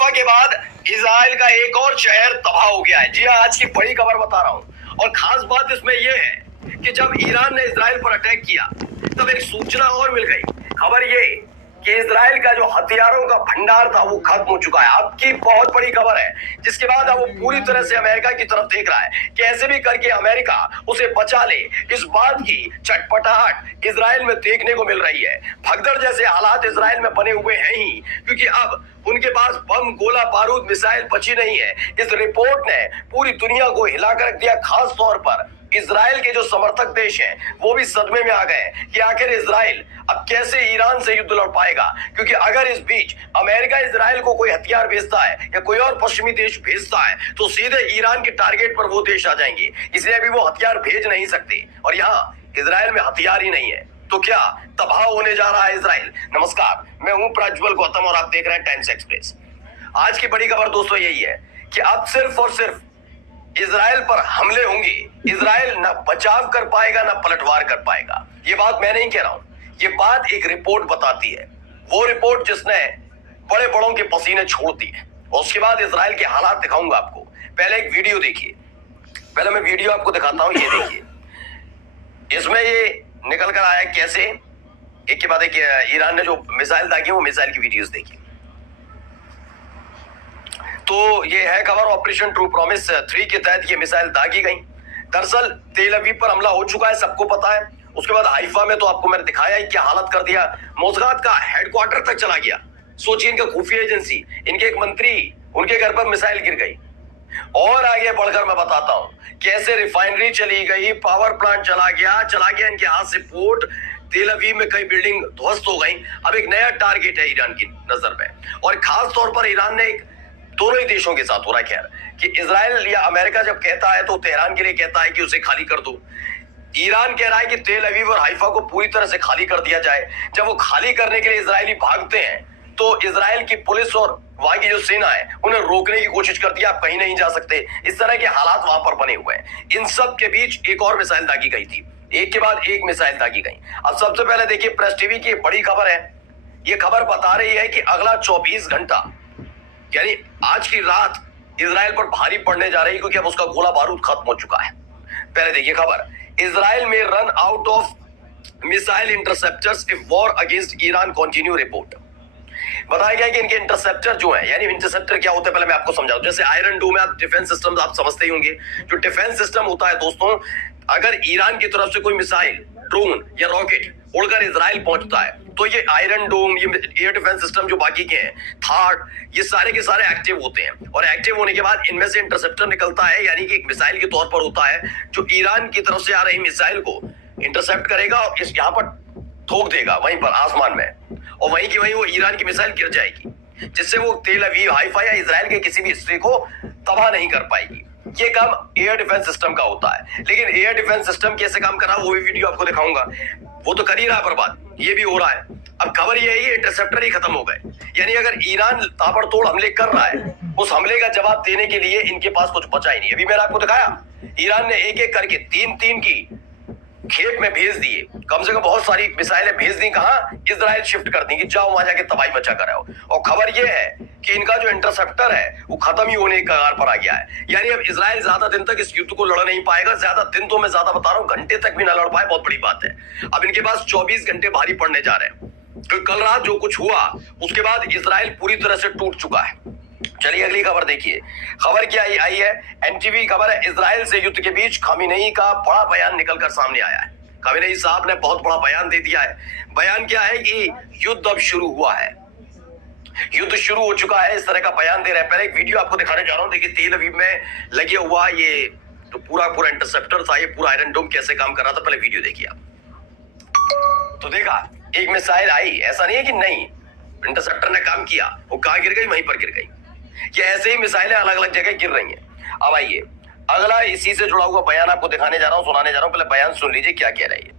Haifa के बाद Israel का एक और शहर तबाह हो गया है। जी हाँ, आज की बड़ी खबर बता रहा हूँ। और खास बात इसमें यह है कि जब ईरान ने इजराइल पर अटैक किया तब एक सूचना और मिल गई। खबर ये कि इजराइल का जो हथियारों का भंडार था वो खत्म हो चुका है। अब की बहुत बड़ी खबर है, जिसके बाद अब वो पूरी तरह से अमेरिका की तरफ देख रहा है। कैसे भी करके अमेरिका उसे बचा ले, इस बात की चटपटाहट इजराइल में देखने को मिल रही है। भगदड़ जैसे हालात इजराइल में बने हुए हैं ही, क्योंकि अब उनके पास बम, गोला बारूद, मिसाइल बची नहीं है। इस रिपोर्ट ने पूरी दुनिया को हिलाकर रख दिया। खास तौर पर इजराइल के जो समर्थक देश हैं वो भी सदमे में आ गए कि आखिर इजराइल अब कैसे ईरान से युद्ध लड़ पाएगा। क्योंकि अगर इस बीच अमेरिका इजराइल को कोई हथियार भेजता है या कोई और पश्चिमी देश भेजता है तो सीधे ईरान के टारगेट पर वो देश आ जाएंगे। इसलिए अभी वो हथियार भेज नहीं सकते। और यहाँ इजराइल में हथियार ही नहीं है तो क्या तबाह होने जा रहा है इजराइल। नमस्कार, मैं हूं प्रज्वल गौतम और आप देख रहे हैं टाइम्स एक्सप्रेस। आज की बड़ी खबर दोस्तों यही है कि अब सिर्फ और सिर्फ इजराइल पर हमले होंगे। इजराइल ना बचाव कर पाएगा ना पलटवार कर पाएगा। ये बात मैं नहीं कह रहा हूं, ये बात एक रिपोर्ट बताती है। वो रिपोर्ट जिसने बड़े बड़ों के पसीने छोड़ दिए। और उसके बाद इजराइल के हालात दिखाऊंगा आपको। पहले एक वीडियो देखिए। पहले मैं वीडियो आपको दिखाता हूं, ये देखिए। इसमें ये निकल कर आया कैसे, एक के बाद एक ईरान ने जो मिसाइल दागी वो मिसाइल की वीडियोस देखिए। तो ये है खबर, ऑपरेशन ट्रू प्रॉमिस 3 के तहत ये मिसाइल दागी गई। दरअसल तेल अवीव पर हमला हो चुका है, सबको पता है। उसके बाद हाइफा में तो आपको मैंने दिखाया ही क्या हालत कर दिया। मोसाद का हेडक्वार्टर तक चला गया। सोचिए, इनका खुफिया एजेंसी, इनके एक मंत्री, उनके घर पर मिसाइल गिर गई। और आगे बढ़कर मैं बताता हूं कैसे रिफाइनरी चली गई, पावर प्लांट चला गया इनके हाथ से पोर्ट। तेल अवीव में कई बिल्डिंग ध्वस्त हो गई। अब एक नया टारगेट है ईरान की नजर में। और खास तौर पर ईरान ने एक दोनों ही देशों के साथ हो रहा है खैर कि इजराइल या अमेरिका जब कहता है तो तेहरान के लिए कहता है कि उसे खाली कर दो। ईरान कह रहा है कि तेल अवीव और हाइफा को पूरी तरह से खाली कर दिया जाए। जब वो खाली करने के लिए इजरायली भागते हैं तो इजराइल की पुलिस और वहां की जो सेना है उन्हें रोकने की कोशिश करती है, आप कहीं नहीं जा सकते। इस तरह के हालात वहां पर बने हुए हैं। इन सब के बीच एक और मिसाइल दागी गई थी, एक के बाद एक मिसाइल दागी गई। अब सबसे पहले देखिए, प्रेस टीवी की बड़ी खबर है। ये खबर बता रही है कि अगला 24 घंटा यानी आज की रात इजराइल पर भारी पड़ने जा रही है, क्योंकि अब उसका गोला बारूद खत्म हो चुका है। पहले देखिए खबर, इजराइल में run out of missile interceptors if war against Iran continue. Report बताया गया कि इनके इंटरसेप्टर जो है, यानी इंटरसेप्टर क्या होता है पहले मैं आपको समझाऊं। जैसे आयरन डोम में आप डिफेंस सिस्टम आप समझते ही होंगे। जो डिफेंस सिस्टम होता है दोस्तों, अगर ईरान की तरफ से कोई मिसाइल, ड्रोन या रॉकेट उड़कर इजराइल पहुंचता है तो ये आयरन डोम, ये एयर डिफेंस सिस्टम जो बाकी के हैं, थार्ड, ये सारे के सारे एक्टिव होते हैं। और एक्टिव होने के बाद इनमें से इंटरसेप्टर निकलता है, यानी कि एक मिसाइल के तौर पर होता है जो ईरान की तरफ से आ रही मिसाइल को इंटरसेप्ट करेगा और इस यहां पर ठोक देगा वहीं पर आसमान में, और वहीं की वहीं वो ईरान की मिसाइल गिर जाएगी, जिससे वो तेल अवीव, हाइफा या इजराइल के किसी भी हिस्से को तबाह नहीं कर पाएगी। ये काम एयर डिफेंस सिस्टम का होता है। लेकिन एयर डिफेंस सिस्टम कैसे काम कर रहा है वो भी वीडियो आपको दिखाऊंगा। वो तो कर ही रहा है बर्बाद, ये भी हो रहा है। अब खबर ये है, इंटरसेप्टर ही खत्म हो गए। यानी अगर ईरान ताबड़तोड़ हमले कर रहा है, उस हमले का जवाब देने के लिए इनके पास कुछ बचा ही नहीं। अभी मैंने आपको दिखाया, ईरान ने एक एक करके तीन की खेप में भेज दिए, कम से कम बहुत सारी मिसाइलें भेज दी। कहां? इजराइल शिफ्ट कर दी कि जाओ वहां जाके तबाही मचा कर आओ। और खबर यह है कि इनका जो इंटरसेप्टर है वो खत्म ही होने के कगार पर आ गया है। यानी अब इजराइल ज्यादा दिन तक इस युद्ध को लड़ नहीं पाएगा। ज्यादा दिन तो मैं ज्यादा बता रहा हूं, घंटे तक भी ना लड़ पाए, बहुत बड़ी बात है। अब इनके पास 24 घंटे भारी पड़ने जा रहे हैं। तो कल रात जो कुछ हुआ उसके बाद इजराइल पूरी तरह से टूट चुका है। चलिए अगली खबर देखिए। खबर क्या आई है, एनटीवी खबर है, इजराइल से युद्ध के बीच खामेनेई का बड़ा बयान निकलकर सामने आया है। खामेनेई साहब ने बहुत बड़ा बयान दे दिया है। बयान क्या है कि युद्ध अब शुरू हुआ है, युद्ध शुरू हो चुका है, इस तरह का बयान दे रहे हैं। पहले एक वीडियो आपको दिखाने जा रहा हूं। देखिए तेल अवीव में लगे हुआ ये तो पूरा इंटरसेप्टर था, ये पूरा आयरन डोम कैसे काम कर रहा था, पहले वीडियो देखिए आप। तो देखा, एक मिसाइल आई, ऐसा नहीं है कि नहीं, इंटरसेप्टर ने काम किया, वो कहां गिर गई, वहीं पर गिर गई। ये ऐसे ही मिसाइलें अलग अलग जगह गिर रही हैं। अब आइए अगला इसी से जुड़ा हुआ बयान आपको दिखाने जा रहा हूं, सुनाने जा रहा हूं। पहले बयान सुन लीजिए क्या कह रही है।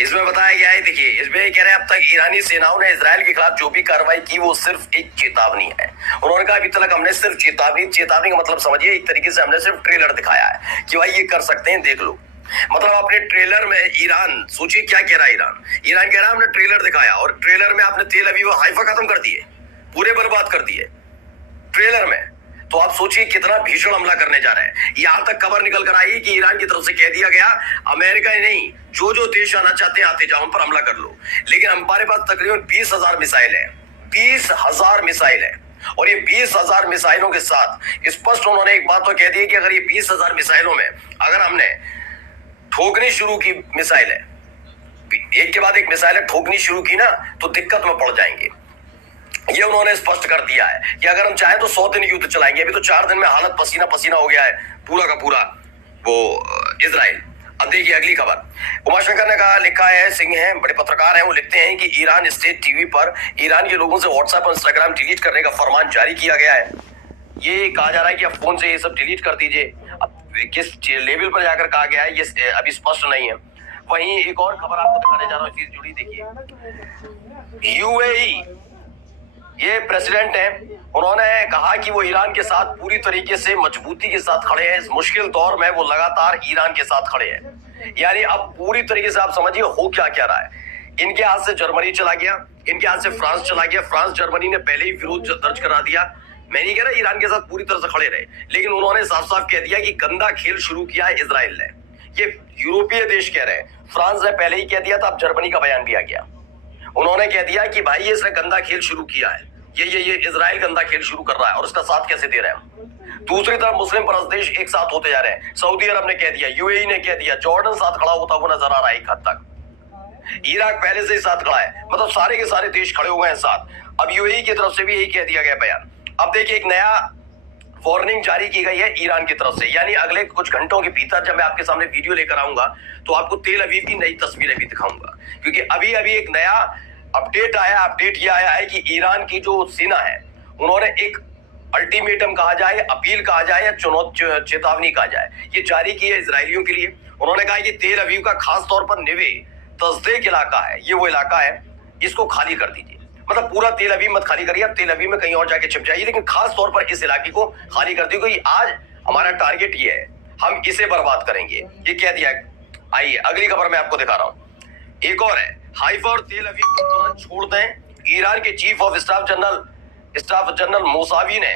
इसमें बताया गया है, देखिए इसमें ये कह रहे हैं अब तक ईरानी सेनाओं ने इजराइल के खिलाफ जो भी कार्रवाई की वो सिर्फ एक चेतावनी है। उन्होंने कहा अभी तक हमने सिर्फ चेतावनी का मतलब समझिए एक तरीके से हमने सिर्फ ट्रेलर दिखाया है कि भाई ये कर सकते हैं, देख लो। मतलब अपने ट्रेलर में ईरान, सोचिए क्या कह रहा है ईरान कह रहा है हमने ट्रेलर दिखाया और ट्रेलर में आपने तेल अवीव और हाइफा खत्म कर दिए, पूरे बर्बाद कर दिए ट्रेलर में। तो आप सोचिए कितना भीषण हमला करने जा रहे हैं। यहां तक खबर निकल कर आई कि ईरान की तरफ से कह दिया गया अमेरिका ही नहीं, जो देश आना चाहते हैं आते जाओ, उन पर हमला कर लो। लेकिन हमारे पास तकरीबन 20,000 मिसाइल है, 20,000 मिसाइल है। और ये 20,000 मिसाइलों के साथ स्पष्ट उन्होंने एक बात तो कह दी है कि अगर ये 20,000 मिसाइलों में अगर हमने ठोकनी शुरू की मिसाइल है, एक के बाद एक मिसाइलें ठोकनी शुरू की ना, तो दिक्कत में पड़ जाएंगे। ये उन्होंने स्पष्ट कर दिया है कि अगर हम चाहें तो 100 दिन युद्ध चलाएंगे। अभी तो 4 दिन में हालत पसीना पसीना हो गया है पूरा का पूरा वो इजराइल। अब देखिए अगली खबर, उमाशंकर ने कहा, लिखा है, सिंह हैं, बड़े पत्रकार हैं, वो लिखते हैं कि ईरान स्टेट टीवी पर ईरान के लोगों से व्हाट्सएप और इंस्टाग्राम डिलीट करने का फरमान जारी किया गया है। ये कहा जा रहा है कि आप फोन से ये सब डिलीट कर दीजिए। अब किस लेवल पर जाकर कहा गया है ये अभी स्पष्ट नहीं है। वहीं एक और खबर आपको दिखाने जा रहा हूँ, चीज जुड़ी, देखिए यूएई, ये प्रेसिडेंट हैं, उन्होंने कहा कि वो ईरान के साथ पूरी तरीके से मजबूती के साथ खड़े हैं। इस मुश्किल दौर में वो लगातार ईरान के साथ खड़े हैं। यानी अब पूरी तरीके से आप समझिए हो क्या रहा है। इनके हाथ से जर्मनी चला गया, इनके हाथ से फ्रांस चला गया। फ्रांस जर्मनी ने पहले ही विरोध दर्ज करा दिया। मैं नहीं कह रहा ईरान के साथ पूरी तरह से खड़े रहे, लेकिन उन्होंने साफ साफ कह दिया कि गंदा खेल शुरू किया है इजराइल ने। ये यूरोपीय देश कह रहे हैं, फ्रांस ने पहले ही कह दिया था, अब जर्मनी का बयान भी आ गया। उन्होंने कह दिया कि भाई ये इसने गंदा खेल शुरू किया है, ये इजराइल गंदा खेल शुरू कर रहा है और उसका साथ कैसे दे रहे हैं। दूसरी तरफ मुस्लिम परस्त देश एक साथ होते जा रहे हैं। सऊदी अरब ने कह दिया, यूएई ने कह दिया, जॉर्डन साथ खड़ा होता हुआ नजर आ रहा है एक हद तक। इराक पहले से ही साथ खड़ा है, मतलब सारे के सारे देश खड़े हुए हैं साथ। अब यूएई की तरफ से भी यही कह दिया गया बयान। अब देखिए एक नया वार्निंग जारी की गई है ईरान की तरफ से, यानी अगले कुछ घंटों के भीतर जब मैं आपके सामने वीडियो लेकर आऊंगा तो आपको तेल अवीव की नई तस्वीरें भी दिखाऊंगा, क्योंकि अभी एक नया अपडेट ये आया है कि ईरान की जो सेना है उन्होंने एक अल्टीमेटम कहा जाए, अपील कहा जाए या चेतावनी कहा जाए, ये जारी की है इजरायलियों के लिए। उन्होंने कहा कि तेल अवीव का खास तौर पर निवे तस्दीक इलाका है, ये वो इलाका है, इसको खाली कर दीजिए। मतलब पूरा तेल अवीव मत खाली करिए, अब तेल अवीव में कहीं और जाके छिप जाइए, लेकिन खास तौर पर इस इलाके को खाली कर दीजिए। आज हमारा टारगेट ये है, हम इसे बर्बाद करेंगे, ये कह दिया। आइए अगली खबर मैं आपको दिखा रहा हूं, एक और है, हाइफा और तेल अवीव को तुरंत छोड़ दें। ईरान के chief of staff general Mousavi ने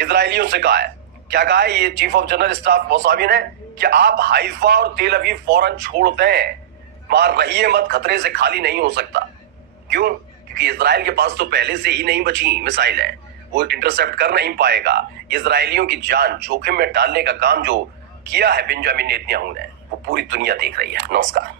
इजरायलियों से कहा है, क्या कहा है ये chief of general staff Mousavi ने, कि आप हाइफा और तेल अवीव फौरन छोड़ दें, वहां रहिए मत, खतरे से खाली नहीं हो सकता। क्यों? क्योंकि इजराइल के पास तो पहले से ही नहीं बची मिसाइल है, वो इंटरसेप्ट कर नहीं पाएगा। इजरायलियों की जान जोखिम में डालने का काम जो किया है बेंजामिन नेतन्याहू ने, वो पूरी दुनिया देख रही है। नमस्कार।